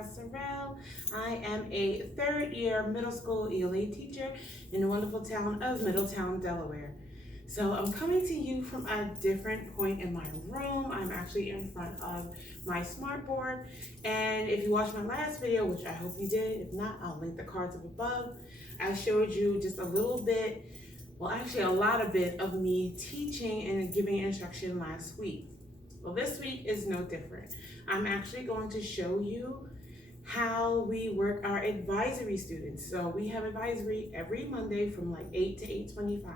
Sorrell. I am a third-year middle school ELA teacher in the wonderful town of Middletown, Delaware. So I'm coming to you from a different point in my room. I'm actually in front of my smart board. And if you watched my last video, which I hope you did, if not, I'll link the cards up above. I showed you just a little bit, well, actually a lot of bit of me teaching and giving instruction last week. Well, this week is no different. I'm actually going to show you how we work our advisory students. So we have advisory every Monday from like 8 to 8:25.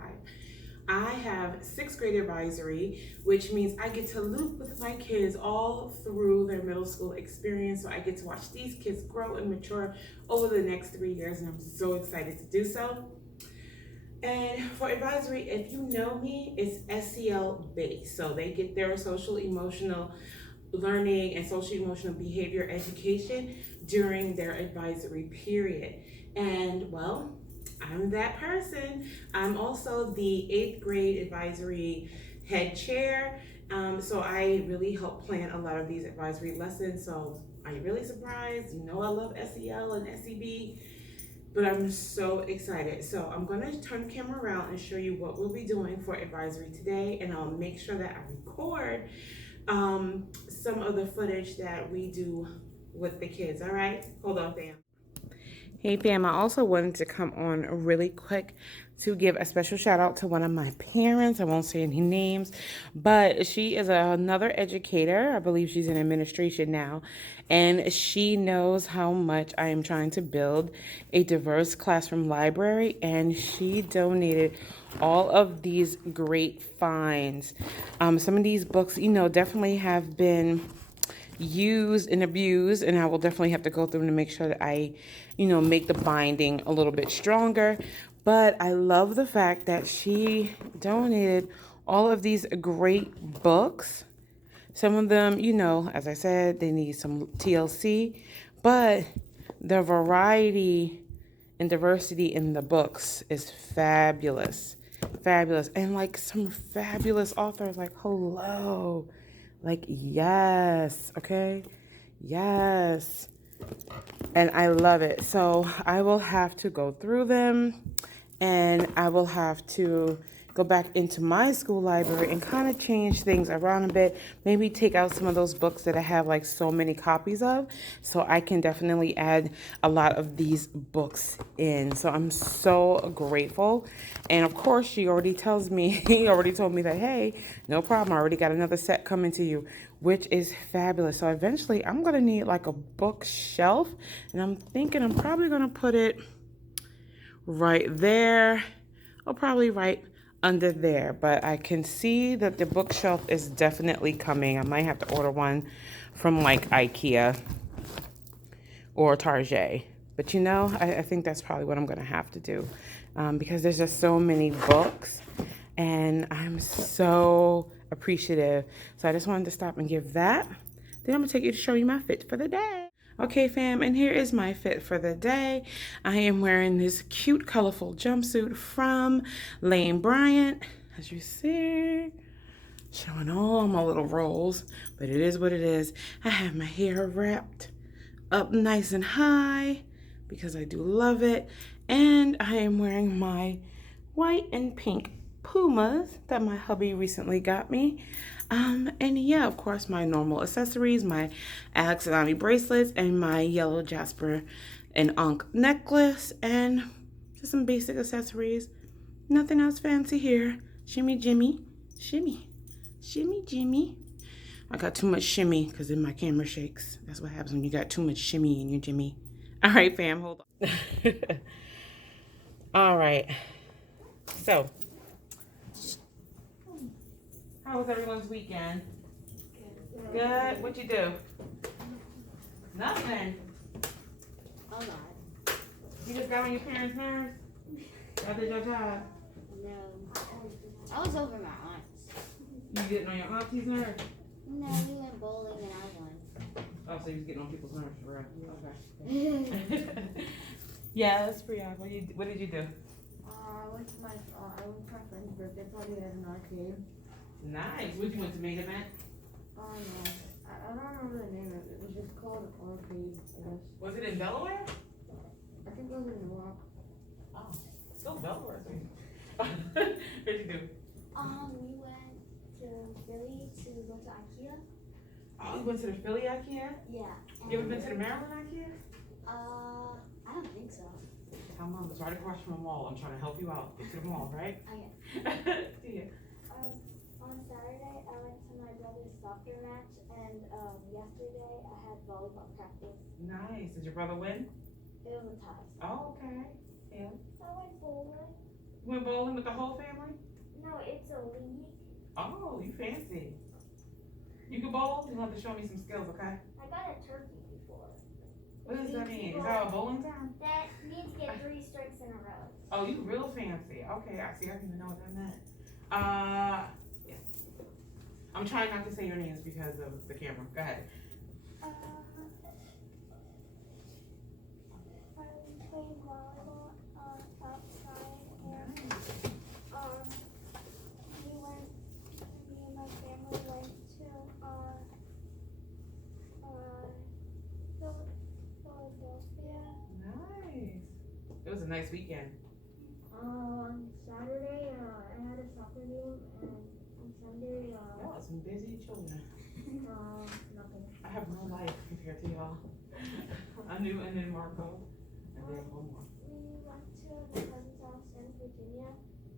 I have sixth grade advisory, which means I get to loop with my kids all through their middle school experience. So I get to watch these kids grow and mature over the next 3 years, and I'm so excited to do so. And for advisory, if you know me, it's SEL based. So they get their social emotional learning and social emotional behavior education during their advisory period. And well, I'm that person. I'm also the 8th grade advisory head chair. So I really help plan a lot of these advisory lessons. So are you really surprised? You know I love SEL and SEB, but I'm so excited. So I'm gonna turn the camera around and show you what we'll be doing for advisory today, and I'll make sure that I record some of the footage that we do with the kids. All right, hold on, fam. Hey fam, I also wanted to come on really quick to give a special shout out to one of my parents. I won't say any names, but she is another educator. I believe she's in administration now, and she knows how much I am trying to build a diverse classroom library, and she donated all of these great finds. Some of these books, you know, definitely have been used and abused, and I will definitely have to go through them to make sure that I, you know, make the binding a little bit stronger. But I love the fact that she donated all of these great books. Some of them, you know, as I said, they need some TLC, but the variety and diversity in the books is fabulous. Fabulous. And like some fabulous authors, like hello. Like, yes, okay? Yes. And I love it. So I will have to go through them, and I will have to go back into my school library and kind of change things around a bit. Maybe take out some of those books that I have like so many copies of, so I can definitely add a lot of these books in. So I'm so grateful. And of course, she already tells me, he already told me that, hey, no problem, I already got another set coming to you, which is fabulous. So eventually I'm gonna need like a bookshelf, and I'm thinking I'm probably gonna put it right there, or probably right under there. But I can see that the bookshelf is definitely coming. I might have to order one from like IKEA or Target. But you know, I think that's probably what I'm gonna have to do, because there's just so many books, and I'm so appreciative. So I just wanted to stop and give that. Then I'm gonna take you to show you my fit for the day. Okay, fam, and here is my fit for the day. I am wearing this cute, colorful jumpsuit from Lane Bryant, as you see, showing all my little rolls, but it is what it is. I have my hair wrapped up nice and high because I do love it, and I am wearing my white and pink Pumas that my hubby recently got me. And yeah, of course, my normal accessories, my Alex and Ani bracelets, and my yellow Jasper and Ankh necklace, and just some basic accessories. Nothing else fancy here. Shimmy Jimmy, shimmy, shimmy Jimmy. I got too much shimmy because then my camera shakes. That's what happens when you got too much shimmy in your Jimmy. All right, fam, hold on. All right. So, how was everyone's weekend? Good. What'd you do? Nothing. A lot. You just got on your parents' nerves? Y'all did your job? No. I was over my aunt's. You getting on your auntie's nerves? No, we went bowling and I won. Oh, so you was getting on people's nerves for real? Okay. Yes, Priya. What did you do? I went to my friend's birthday party at an arcade. Nice. What you went to main event? Oh no. I don't remember the name of it. It was just called Arcade, I guess. Was it in Delaware? I think it was in Newark. Oh, still Delaware, sweet. What'd you do? We went to Philly to go to IKEA. Oh, you went to the Philly IKEA? Yeah. You ever been to the Maryland IKEA? I don't think so. Tell mom, it's right across from the mall. I'm trying to help you out. Get to the mall, right? Okay. See ya. On Saturday, I went to my brother's soccer match, and yesterday I had volleyball practice. Nice. Did your brother win? It was a tie. Oh, okay. Yeah. I went bowling. You went bowling with the whole family? No, it's a league. Oh, you fancy. You can bowl? You'll have to show me some skills, okay? I got a turkey before. What does that mean? Is that a bowling term? That means get 3 strikes in a row. Oh, you real fancy. Okay, I see. I didn't even know what that meant. Yes. I'm trying not to say your names because of the camera. Go ahead. I played volleyball outside, and me and my family went to Philadelphia. Nice. It was a nice weekend. On Saturday, I had a soccer game, and on Sunday, Y'all are some busy children. nothing. I have no life compared to y'all. I knew, and then Marco, and then one more. We went to my cousin's house in Virginia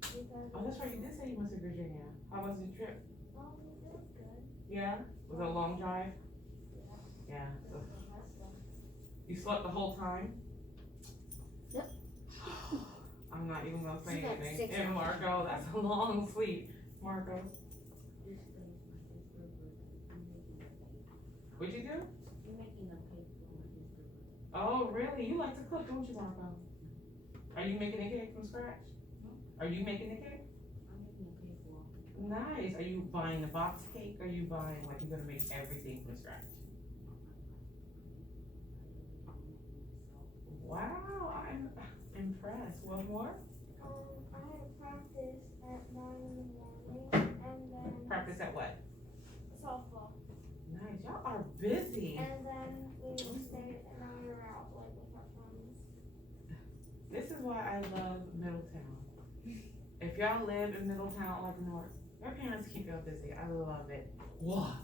because Oh, that's right. You did say you went to Virginia. How was your trip? it was good. Yeah. Was it a long drive? Yeah. So you slept the whole time? Yep. I'm not even gonna say She got anything. 6 And Marco, that's a long sleep. Marco. What'd you do? You're making a cake for my sister. Oh, really? You like to cook, don't you, Marco? Are you making a cake from scratch? Are you making a cake? I'm making a cake for Nice. Are you buying the box cake? Or are you buying, like, you're gonna make everything from scratch? Wow, I'm impressed. One more? I had practice at 9 in the morning, and then Practice at what? softball. Nice. Y'all are busy. And then we stayed and now we were out like with our friends. This is why I love Middletown. If y'all live in Middletown like North, your parents keep y'all busy. I love it. What?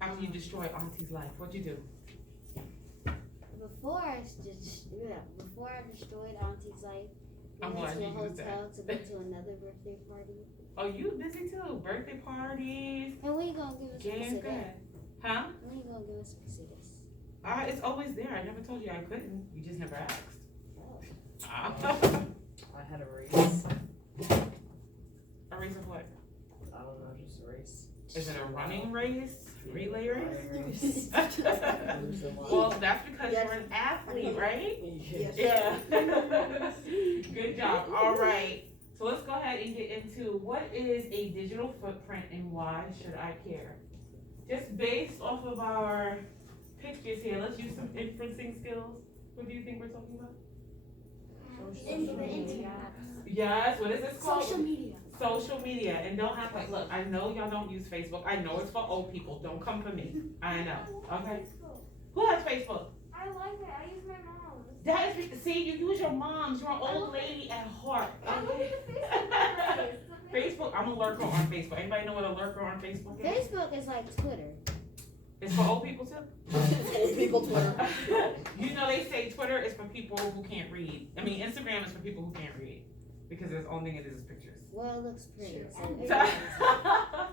After you destroy Auntie's life, what'd you do? Before I destroyed Auntie's life, I'm we went glad to a you used that. hotel to go to another birthday party. Oh, you busy too. Birthday parties. And we ain't gonna give us Getting specifics. good. Huh? We ain't gonna give us specifics. It's always there. I never told you I couldn't. You just never asked. I had a race. A race of what? I don't know, just a race. Is it a running race? Relay race? Race. Well, that's because you're an athlete, right? Yes. Yeah. Good job. All right. So let's go ahead and get into what is a digital footprint and why should I care? Just based off of our pictures here, let's use some inferencing skills. What do you think we're talking about? Internet. Yes, what is this called? Social media. Social media. And don't act like, look, I know y'all don't use Facebook. I know it's for old people. Don't come for me. I know. Okay? Who has Facebook? I like it. I use my mom's. That is, see, you use your mom's. You're an old lady at heart. I look at the Facebook memories. Facebook, I'm a lurker on Facebook. Anybody know what a lurker on Facebook is? Facebook is like Twitter. It's for old people too? Old people Twitter. You know they say Twitter is for people who can't read. I mean, Instagram is for people who can't read. Because the only thing it is pictures. Well, it looks pretty. Sure. So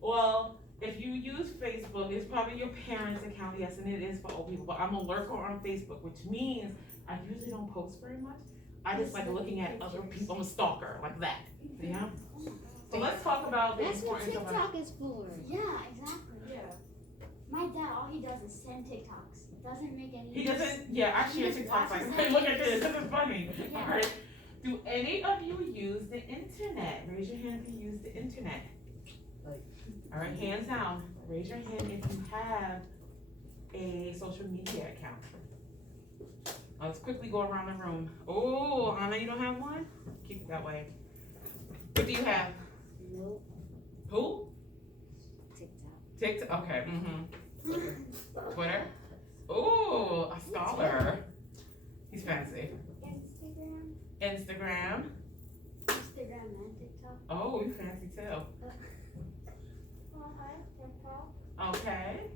Well, if you use Facebook, it's probably your parents' account, yes, and it is for old people. But I'm a lurker on Facebook, which means I usually don't post very much. I just like looking at other people. I'm a stalker, like that. Yeah? So let's talk about the that's what importance of TikTok is for. Yeah, exactly. Yeah. My dad, all he does is send TikToks. Doesn't make any. He doesn't, yeah, I share He just TikToks like, watches hey, it. look at this is funny. Yeah. All right. Do any of you use the internet? Raise your hand if you use the internet. Like- All right, hands down. Raise your hand if you have a social media account. Let's quickly go around the room. Oh, Anna, you don't have one? Keep it that way. What do you have? Nope. Who? TikTok. TikTok. Okay. Twitter. Ooh, a scholar. He's fancy. Instagram. Instagram and TikTok. Oh, you fancy too. Hi, TikTok. Okay.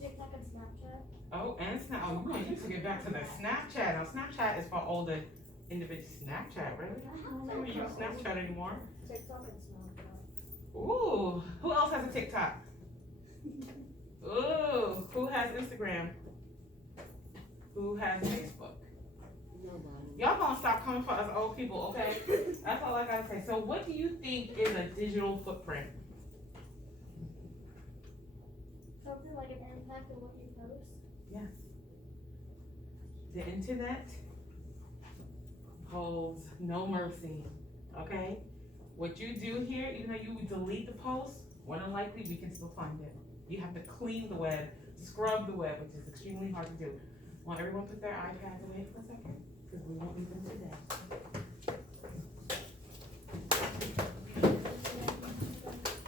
TikTok and Snapchat. Oh, and Snap. Oh, you want to get back to the Snapchat. Now, Snapchat is for older individuals. Snapchat, really? I don't use Snapchat anymore. TikTok and Snapchat. Ooh, who else has a TikTok? Ooh, who has Instagram? Who has Facebook? Nobody. Y'all gonna stop coming for us old people, okay? That's all I gotta say. So what do you think is a digital footprint? Something like an impact on what you post. Yes. The internet holds no mercy, okay? What you do here, even though you delete the post, more than likely we can still find it. You have to clean the web, scrub the web, which is extremely hard to do. Want everyone put their iPads away for a second? Because we won't need them today.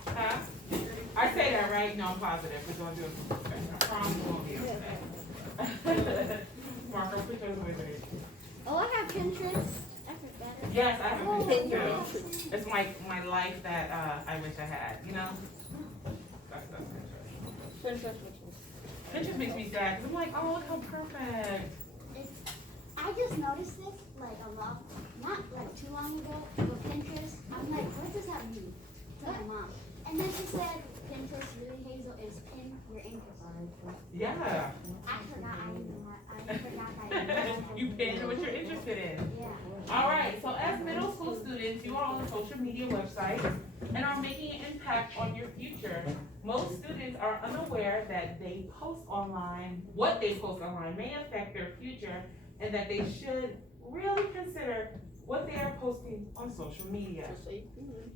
Huh? I say that, right? No, I'm positive. We're going to do it. I promise it won't be okay. Marco, put those away, baby. Oh, I have Pinterest. I forgot it. Yes, I have Oh, Pinterest too. It's my life that I wish I had, you know? That's Pinterest. Pinterest makes me sad because I'm like, oh, look how perfect. I just noticed this like a lot, not like too long ago, with Pinterest. I'm like, what does that mean? To my mom. And then she said, Pinterest really, Hazel, is pin your interest. Yeah. I forgot I even I forgot that. You pin what you're interested in. Yeah. All right, so as middle school students, you are on social media websites and are making an impact on your future. Most students are unaware that they post online, what they post online may affect their future, and that they should really consider what they are posting on social media.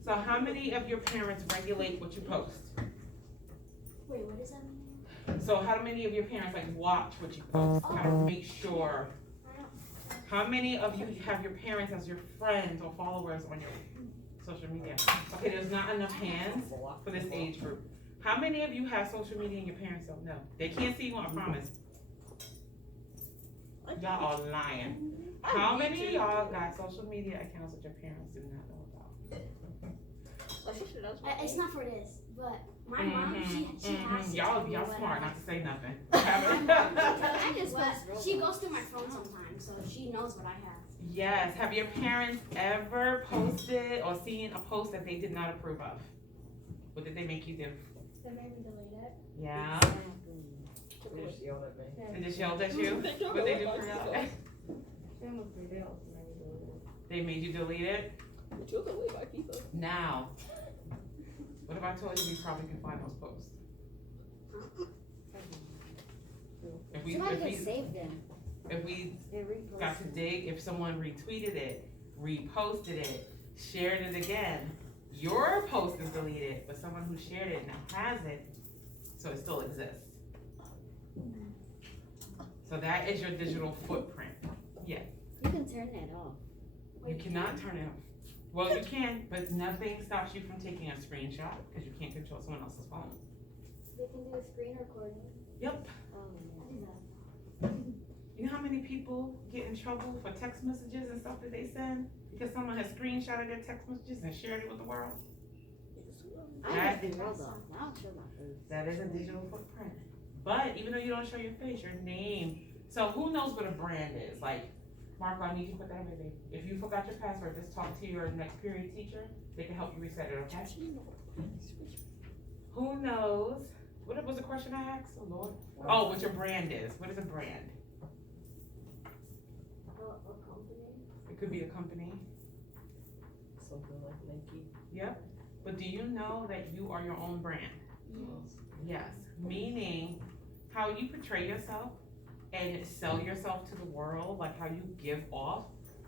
So how many of your parents regulate what you post? Wait, what does that mean? So how many of your parents like watch what you post, kind of make sure? How many of you have your parents as your friends or followers on your social media? Okay, there's not enough hands for this age group. How many of you have social media and your parents don't know? They can't see you, I promise. Y'all are lying. How many of y'all got social media accounts that your parents do not know about? It's not for this, but my mom, she has. Y'all smart not to say nothing. I just post. She goes through my phone sometimes, so she knows what I have. Yes. Have your parents ever posted or seen a post that they did not approve of? What did they make you do? They made me delete it. Yeah. They just yelled at me. They just yelled at you? What they do for y'all? They made you delete it? Now, what if I told you we probably can find those posts? Save them. If we got to dig, if someone retweeted it, reposted it, shared it again, your post is deleted, but someone who shared it now has it, so it still exists. So that is your digital footprint. Yeah. You can turn that off. You cannot turn it off. Well, you can, but nothing stops you from taking a screenshot because you can't control someone else's phone. They can do a screen recording. Yep. You know how many people get in trouble for text messages and stuff that they send because someone has screenshotted their text messages and shared it with the world? That is a digital footprint. But even though you don't show your face, your name. So who knows what a brand is? Like, Marco, I need you to put that away, baby. If you forgot your password, just talk to your next period teacher. They can help you reset it, okay? Who knows? What was the question I asked? Oh, Lord. Oh, what your brand is. What is a brand? A company. It could be a company. Something like Nike. Yep. But do you know that you are your own brand? Yes. Yes. Meaning how you portray yourself and sell yourself to the world, like how you give off,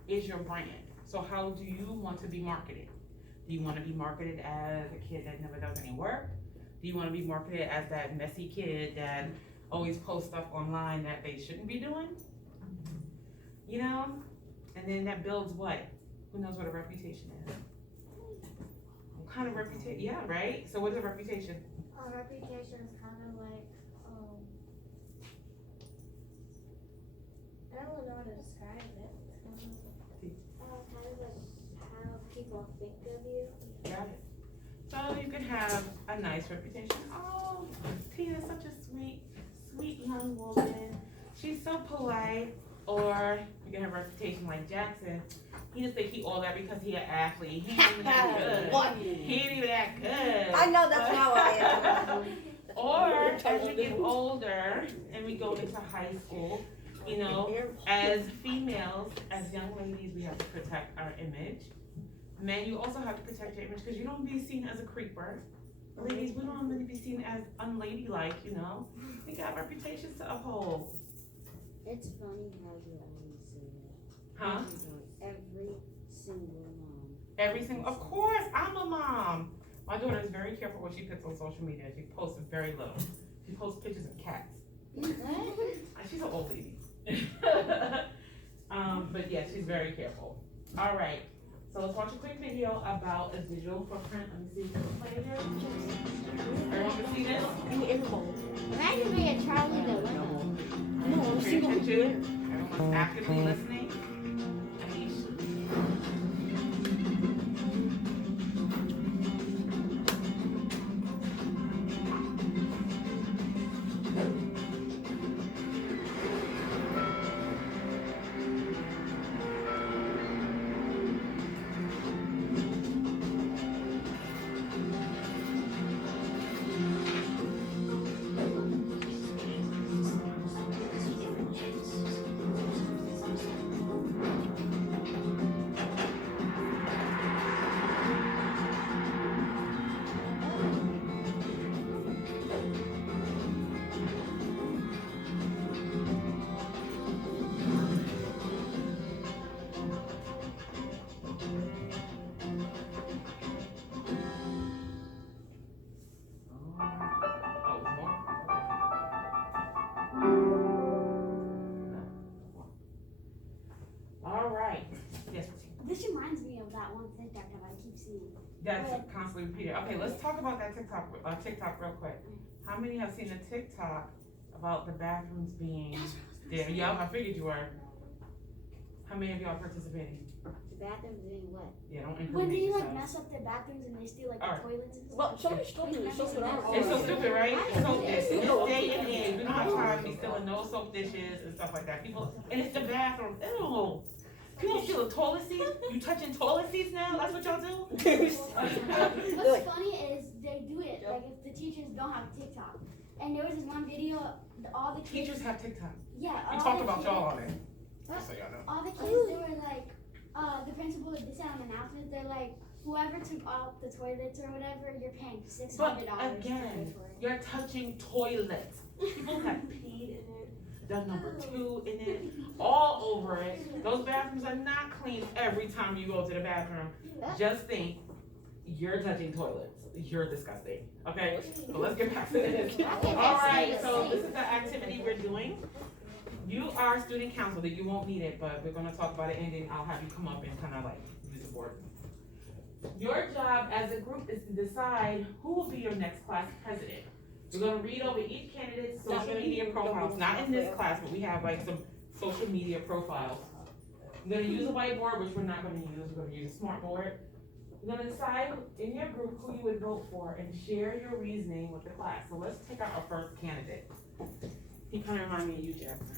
is your brand. So how do you want to be marketed? Do you want to be marketed as a kid that never does any work? Do you want to be marketed as that messy kid that always posts stuff online that they shouldn't be doing? You know? And then that builds what? Who knows what a reputation is? What kind of reputation? Yeah, right? So what is a reputation? Our reputation is kind of like, I don't know how to describe it. Kind of like how people think of you. Got it. So you can have a nice reputation. Oh, Tina's such a sweet young woman. She's so polite. Or you can have a reputation like Jackson. He just think he all that because he an athlete. He ain't even that good. What? He ain't even that good. I know that's how I am. Or as we get older and we go into high school, you know, as females, as young ladies, we have to protect our image. Men, you also have to protect your image because you don't want to be seen as a creeper. Ladies, we don't want to be seen as unladylike, you know. We got reputations to uphold. It's funny how you always say that. Huh? Every single mom. Every single, of course, I'm a mom. My daughter is very careful what she puts on social media. She posts very low. She posts pictures of cats. She's an old lady. But yeah, she's very careful. All right, so let's watch a quick video about a digital footprint. Let me see if it's playing here. Everyone can see this? Imagine being Charlie the Lemon. Pay attention. Everyone's actively listening. This reminds me of that one TikTok that I keep seeing. That's constantly repeated. Okay, let's talk about that TikTok real quick. How many have seen the TikTok about the bathrooms being there? Yeah, I figured you were. How many of y'all participating? The bathrooms doing what? Yeah, don't When incriminate they like yourselves. mess up their bathrooms and they steal like Alright. the toilets and stuff. Well, so stupid. It's so stupid. It's so stupid, right? It's so, it's, in this day and age, we don't have time to be stealing no soap dishes and stuff like that. People, and it's the bathroom. Ew. People stealing toilet seats? You touching toilet seats now? That's what y'all do? What's funny is they do it like if the teachers don't have TikTok. And there was this one video, all the kids. Teachers have TikTok. Yeah. We all talk the about kids- y'all on it. Just so y'all know. All the kids, they were like, the principal did say on an announcement, they're like, whoever took off the toilets or whatever, you're paying $600 But to pay again, for it. you're touching toilets. People have peed in it, done number 2 in it, all over it. Those bathrooms are not clean every time you go to the bathroom. Just think, you're touching toilets. You're disgusting. Okay? So let's get back to this. Alright, so this is the activity we're doing. You are student council, that you won't need it, but we're gonna talk about it and then I'll have you come up and kind of like use the board. Your job as a group is to decide who will be your next class president. We're gonna read over each candidate's social media profiles, not in this class, but we have like some social media profiles. We're gonna use a whiteboard, which we're not gonna use, we're gonna use a smart board. We're gonna decide in your group who you would vote for and share your reasoning with the class. So let's take out our first candidate. He kind of reminds me of you, Jackson.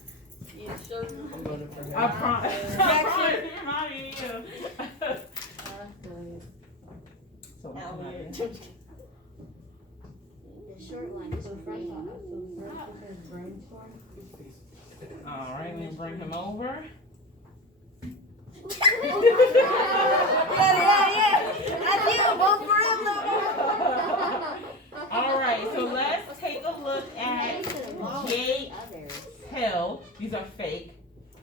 Yeah, sure. I'm voting for him. I promise. I promise. He reminds me of you. So Now I'm we're- The short one is green. All right, let me bring him over. Yeah. I did vote for him though. All right, so let's take a look at Jake Hill. These are fake.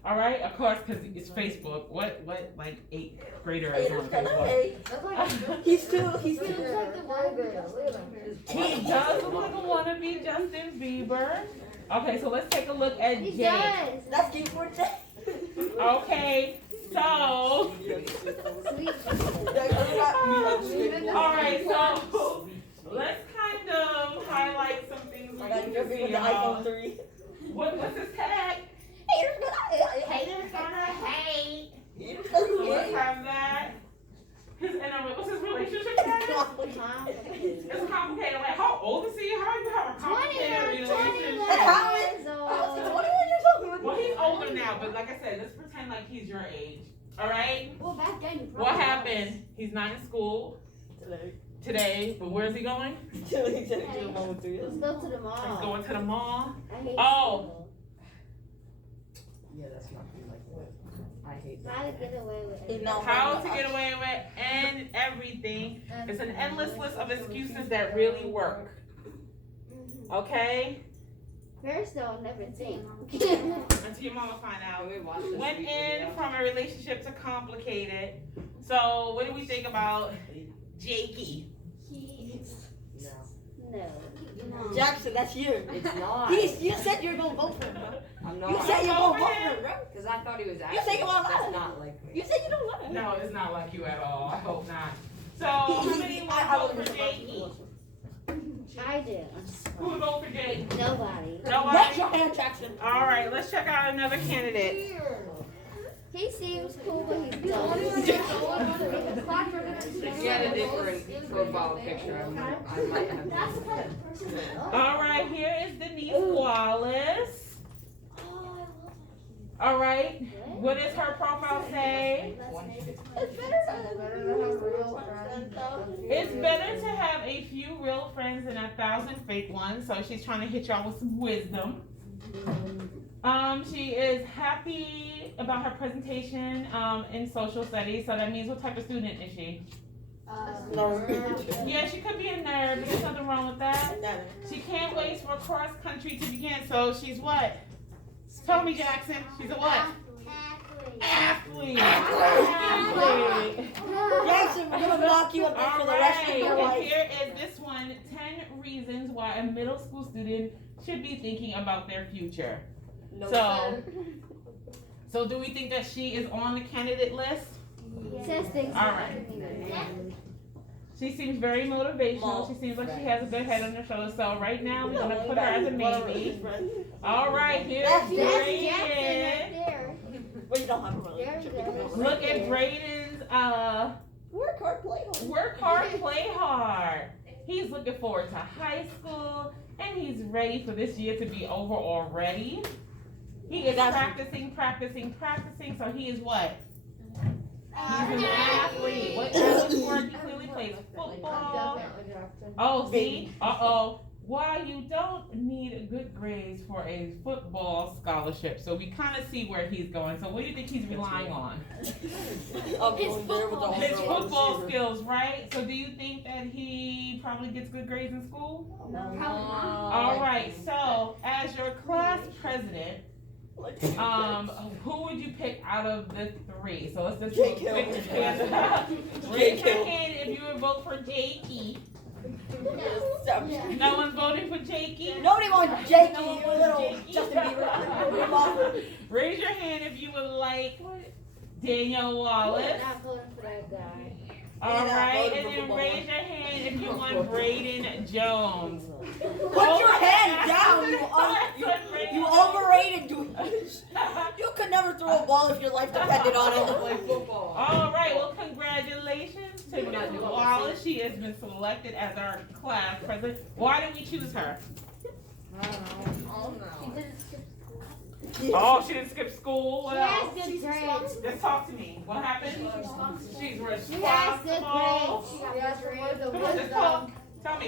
All right, of course, because it's Facebook. What, like 8th grader is on Facebook? He's still. He does look like a wannabe Justin Bieber. Okay, so let's take a look at He Jake. does. That's cute for that. Okay, so. All right, so let's kind of, how older now, but like I said, let's pretend like he's your age. All right? Well, back then. you What probably happened? He's not in school today, but where's he going? Let's go to the He's mall. going to the mall. I hate Oh. school. Yeah, that's not me like that. I hate How to that. get away with it. How to get away with and everything. It's an endless list of excuses that really work. Okay? First, they'll never think. Until your mama find out. Can we watch this Went video? in from a relationship to complicated. So what do we think about Jakey? No. No. Jackson, that's you. It's not. You said you were gonna vote for him, bro. I'm You not. said you were Vote gonna for vote for him? him, bro. Because I thought he was You acting. say you want to That's lie. not like me. You said you don't love him. No, it's not like you at all. I hope not. So how many would vote for Jakey? I do. Who would vote for Jakey? Nobody. Raise Nobody? your hand, Jackson. All right, let's check out another candidate. He seems cool, but he's dumb. If you had a different profile picture, I might have. That's the kind of person that. All right, here is Denise Wallace. Oh, I love that. All right, what does her profile say? It's better to have a few real friends than 1,000 fake ones. So she's trying to hit y'all with some wisdom. She is happy about her presentation in social studies. So that means what type of student is she? Yeah, she could be a nerd, but there's nothing wrong with that. She can't wait for cross country to begin. So she's what? Tell me, Jackson. She's a what? Athlete. Athlete. Jackson, we're gonna lock you up there All for the rest of right, your and life. here is this one, 10 reasons why a middle school student should be thinking about their future. So do we think that she is on the candidate list? Says things All that right. don't even matter. She seems very motivational. She seems like she has a good head on her shoulders. So right now, we're gonna put her as a maybe. All right, here's That's Jackson Brayden. right there. Well, you don't have a relationship. There you go. Look at Brayden's Work hard, play hard. work hard, play hard. He's looking forward to high school, and he's ready for this year to be over already. He is practicing, so he is what? He's an athlete. What sport? He clearly plays football. Oh, see? Uh-oh. Why you don't need good grades for a football scholarship. So we kind of see where he's going. So what do you think he's relying on? His football skills, right? So do you think that he probably gets good grades in school? All right. So as your class president, who would you pick out of the three? So let's just do a quick raise your hand if you would vote for Jakey. No one's voting for Jakey? Nobody wants Jakey, No one you wants little Jakey. Justin Bieber. Raise your hand if you would like Danielle Wallace. Not voting for that guy. All Yeah, right, voting and for then football. raise your hand if you want Braden Jones. Put your head down, you overrated dude. You could never throw a ball if your life depended on it. Play football. All right, well, congratulations to Ms. Wallace. She has been selected as our class president. Why did we choose her? Oh no. Oh, she didn't skip school. What She else? has good grades. Just talk to me. What happened? She's She has good responsible. grades. She has words of Come on, just talk. wisdom. Tell me.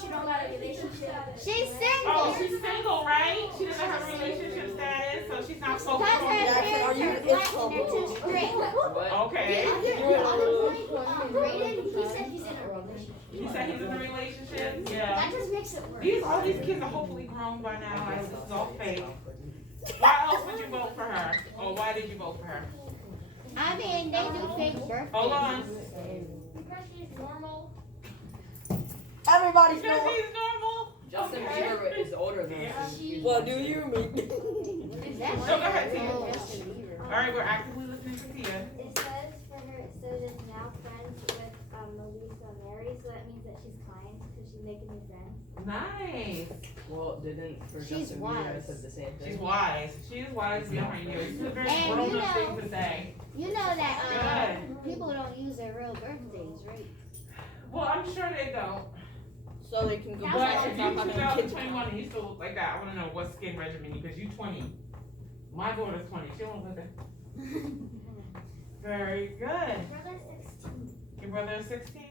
She don't got a relationship. She's Oh, single. she's single, right? She doesn't have a relationship status, so she's not Because focused her on Jackson, are parents you are in black and trouble? they're too strict. What? Okay. The other point, Brayden, he said he's in a relationship. He said he's in a relationship? That Yeah. just makes it worse. All these kids are hopefully grown by now. This is all fake. Why else would you vote for her? Or why did you vote for her? I mean, they do fake birthdays. Hold on. Because she's normal. Everybody's Because normal. she's normal? Justin Okay. Bieber is older than us. What do you mean? That's So go ahead, Tia. Oh. All right, we're actively listening to Tia. It says for her, it says is now friends with Melissa Mary, so that means that she's kind because she's making new friends. Nice. Well, didn't for She's Justin Bieber I wise. said the same thing. She's wise. She is wise beyond her years. She's a very And grown you up know- thing to say. You know that Good. people don't use their real birthdays, right? Well, I'm sure they don't. So they can go But back if and you stop having kids. 2021 and you still look like that, I want to know what skin regimen you, because you 20. My daughter's 20. She won't put that. Very good. Brother's 16. Your brother is 16?